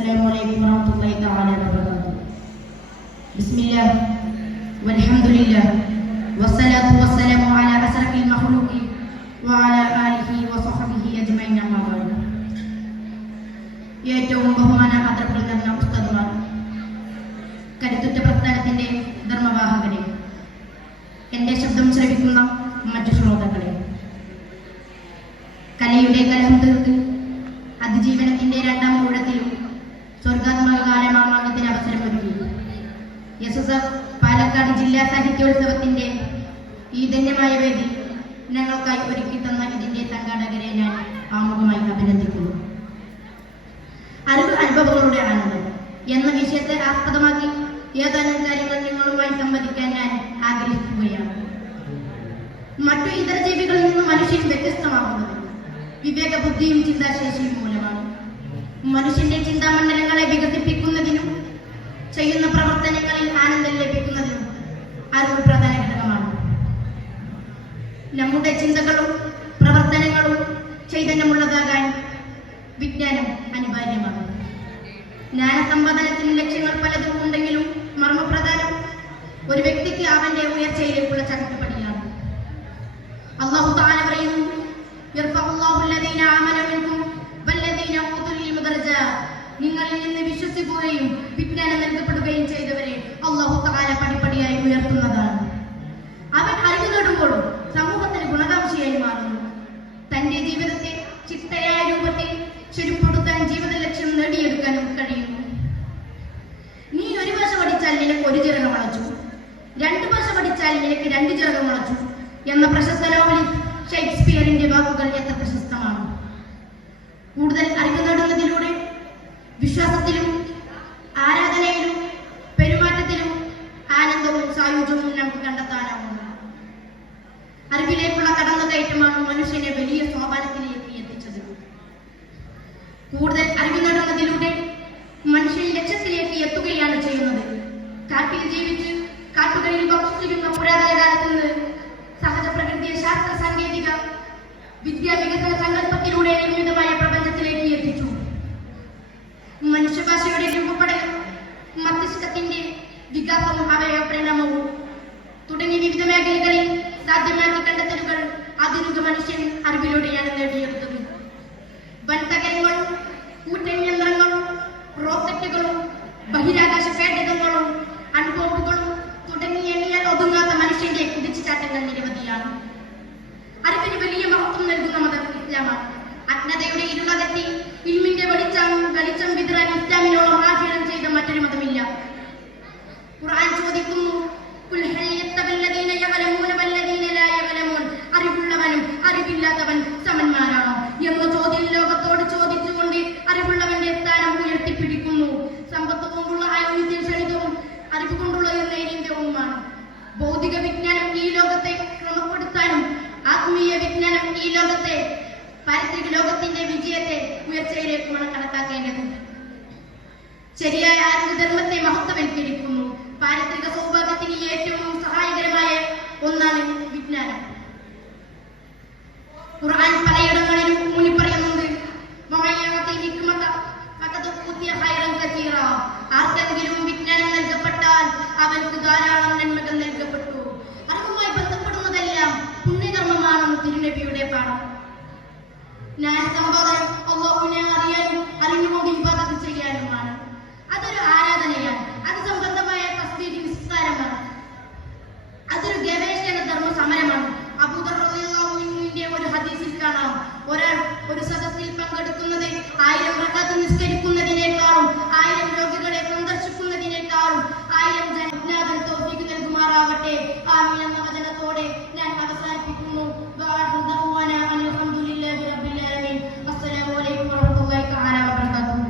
Assalamualaikum warahmatullahi taala wabarakatuh. Bismillah walhamdulillah wassalatu wassalamu ala asrafil makhluqin wa ala alihi wa sahbihi ajma'in amma ba'du. ഏറ്റവും ബഹുമാനാദരവുകൾ നിറഞ്ഞ ഉസ്താദുമാർ, കരുത്തുറ്റ പ്രസ്ഥാനത്തിന്റെ ധർമ്മവാഹകരെ, എന്റെ ശബ്ദം ശ്രവിക്കുന്ന മറ്റു ശ്രോതാക്കളെ, കലയുടെ കലഹം തീർത്ത് അതിജീവനത്തിന്റെ രണ്ടാം ഊഴത്തിലും സ്വർഗാത്മക ഗാനമാമാങ്കത്തിന് അവസരമൊരുക്കി SSF പാലക്കാട് ജില്ലാ സാഹിത്യോത്സവത്തിന്റെ ഈ ധന്യമായ വേദി ഞങ്ങൾക്കായി ഒരുക്കി തന്ന ഇതിന്റെ സംഘാടകരെ ഞാൻ ആമുഖമായി അഭിനന്ദിക്കുന്നു. അറിവ് അനുഭവങ്ങളുടെ ആനന്ദം എന്ന വിഷയത്തെ ആസ്പദമാക്കി ഏതാനും കാര്യങ്ങൾ നിങ്ങളുമായി സംവദിക്കാൻ ഞാൻ ആഗ്രഹിക്കുകയാണ്. മറ്റു ഇതര ജീവികളിൽ നിന്ന് മനുഷ്യൻ വ്യത്യസ്തമാകുന്നത് വിവേക ബുദ്ധിയും ചിന്താശേഷിയും മൂലമാണ്. മനുഷ്യന്റെ ചിന്താമണ്ഡലങ്ങളെ വികസിപ്പിക്കുന്നതിനും ചെയ്യുന്ന പ്രവർത്തനങ്ങളിൽ ആനന്ദം ലഭിക്കുന്നതിനും അറിവ് പ്രധാന ഘടകമാണ്. നമ്മുടെ ചിന്തകളും പ്രവർത്തനങ്ങളും ചൈതന്യമുള്ളതാകാൻ വിജ്ഞാനം അനിവാര്യമാണ്. ജ്ഞാനസമ്പാദനത്തിന് ലക്ഷ്യങ്ങൾ പലതും ഉണ്ടെങ്കിലും മർമ്മപ്രധാനം ഒരു വ്യക്തിക്ക് അവന്റെ ഉയർച്ചയിലേക്കുള്ള ചവിട്ടുപടിയാണ്. അല്ലാഹു തആല പറയുന്നു, നിങ്ങളിൽ നിന്ന് വിശ്വസിക്കുകയും വിജ്ഞാനം നൽകപ്പെടുകയും ചെയ്തവരെ അല്ലാഹു തആല പടിപ്പടിയായി ഉയർത്തുന്നതാണ്. അവൻ അറിവ് നേടുമ്പോൾ സമൂഹത്തിന് ഗുണകാംക്ഷിയായി മാറുന്നു. തന്റെ ജീവിതത്തെ ചിട്ടയായ രൂപത്തിൽ ചുരുപ്പെടുത്താൻ ജീവിത ലക്ഷ്യം നേടിയെടുക്കാനും കഴിയുന്നു. നീ ഒരു ഭാഷ പഠിച്ചാൽ നിനക്ക് ഒരു ചിറകം വളച്ചു, 2 ഭാഷ പഠിച്ചാൽ നിനക്ക് 2 ചിറകം വളച്ചു എന്ന പ്രശസ്ത നോവലിസ്റ്റ് ഷേക്സ്പിയറിന്റെ വാക്കുകൾ എത്ര പ്രശസ്തമാണ്. കൂടുതൽ അറിവ് നേടുന്നതിലൂടെ വിശ്വാസത്തിലും ആരാധനയിലും പെരുമാറ്റത്തിലും ആനന്ദവും സായുജ്യവും നമുക്ക് കണ്ടെത്താനാവുന്നു. അറിവിലേക്കുള്ള കടന്നുകയറ്റമാണ് മനുഷ്യനെ വലിയ സോപാനത്തിലേക്ക് എത്തിച്ചത്. കൂടുതൽ അറിവ് നേടുന്നതിലൂടെ മനുഷ്യൻ ലക്ഷ്യത്തിലേക്ക് എത്തുകയാണ് ചെയ്യുന്നത്. കാട്ടിൽ ജീവിച്ച് കാട്ടുകളിൽ ഭക്ഷിച്ചിരുന്ന പുരാതന കാലത്ത് നിന്ന് സഹജ പ്രകൃതിയെ ശാസ്ത്ര സാങ്കേതിക വിദ്യാവികസന സങ്കല്പത്തിലൂടെ നിർമ്മിതമായ പ്രപഞ്ചത്തിലേക്ക് എത്തിച്ചു. മനുഷ്യഭാഷയുടെ രൂപപ്പെടലും മസ്തിഷ്കത്തിന്റെ വികാസവും അവയവപ്രണമവും തുടങ്ങിയ വിവിധ മേഖലകളിൽ സാധ്യമാക്കിയ കണ്ടെത്തലുകൾ ആധുനിക മനുഷ്യൻ അറിവിലൂടെയാണ് നേടിയെടുത്തത്. വൻതകരങ്ങളും കൂറ്റൻ യന്ത്രങ്ങളും റോക്കറ്റുകളും ബഹിരാകാശ പേടകങ്ങളും അൺബോംബുകളും തുടങ്ങി എണ്ണിയാൽ ഒതുങ്ങാത്ത മനുഷ്യന്റെ കുതിച്ചുചാട്ടങ്ങൾ നിരവധിയാണ്. അറിവിന് വലിയ മഹത്വം നൽകുന്ന മതം ഇസ്ലാമാണ്. അജ്ഞതയുടെ ഇരുളകറ്റി ഇൽമിന്റെ വെളിച്ചം വിതറാൻ ഇസ്ലാമിനോളം ആഹ്വാനം ചെയ്ത മറ്റൊരു മതമില്ല. ഖുർആൻ ചോദിക്കുന്നു, അറിവുള്ളവനും അറിവില്ലാത്തവൻ സമന്മാരാണോ എന്ന ചോദ്യം ലോകത്തോട് ചോദിച്ചുകൊണ്ട് അറിവുള്ളവന്റെ സ്ഥാനം ഉയർത്തിപ്പിടിക്കുന്നു. സമ്പത്തുകൊണ്ടുള്ള ആയുധം ക്ഷണിതവും അറിവ് കൊണ്ടുള്ളത് നൈരിന്യവുമാണ്. ഭൗതിക വിജ്ഞാനം ഈ ലോകത്തെ ക്രമപ്പെടുത്താനും ആത്മീയ വിജ്ഞാനം ഈ ലോകത്തെ പാരിത്രിക ലോകത്തിന്റെ വിജയത്തെ ഉയർച്ചയിലേക്കുമാണ് കണക്കാക്കേണ്ടത്. ശരിയായ ആത്മധർമ്മത്തെ മഹത്വവൽക്കരിക്കുന്നു. പാരിത്രിക സൗഭാഗ്യത്തിന് ഏറ്റവും സഹായകരമായ ഒന്നാണ് വിജ്ഞാനം. ഖുർആൻ പലയിടങ്ങളിലും ഊന്നി പറയുന്നുണ്ട്, ആർക്കെങ്കിലും വിജ്ഞാനം നൽകപ്പെട്ടാൽ അവർക്ക് ധാരാളം നന്മകൾ നൽകപ്പെട്ടു. അറിവുമായി ബന്ധപ്പെടുന്നതെല്ലാം പുണ്യകർമ്മമാണെന്ന് തിരുനബിയുടെ പാഠം. ജ്ഞാനസമ്പാദനം അല്ലാഹുവിനെ അറിയാനും അറിഞ്ഞുകൊണ്ട് ഇബാദത്ത് ചെയ്യാനുമാണ്. അതൊരു ആരാധനയാണ്. അത് സംബന്ധമായ തസ്ബീഹ് നിസ്കാരമാണ്. അതൊരു ഗവേഷണ ധർമ്മ സമരമാണ്. അബൂദർ റളിയല്ലാഹു അൻഹുവിന്റെ ഒരു ഹദീസിൽ കാണാം, ഒരാൾ ഒരു സദസ്സിൽ പങ്കെടുക്കുന്നത് 1000 റക്അത്ത് നിസ്കരിക്കുന്നതിനേക്കാളും 1000 രോഗികളെ സന്ദർശിക്കുന്നതിനേക്കാളും 1000 ജനജ്ഞാതൻ തൗഫീഖ് നൽകുമാറാവട്ടെ. ആമീൻ എന്ന വചനത്തോടെ ഞാൻ അവസാനിപ്പിക്കുന്നു. അസ്സലാമു അലൈക്കും വറഹ്മത്തുള്ളാഹി തആല വബറകാതുഹു.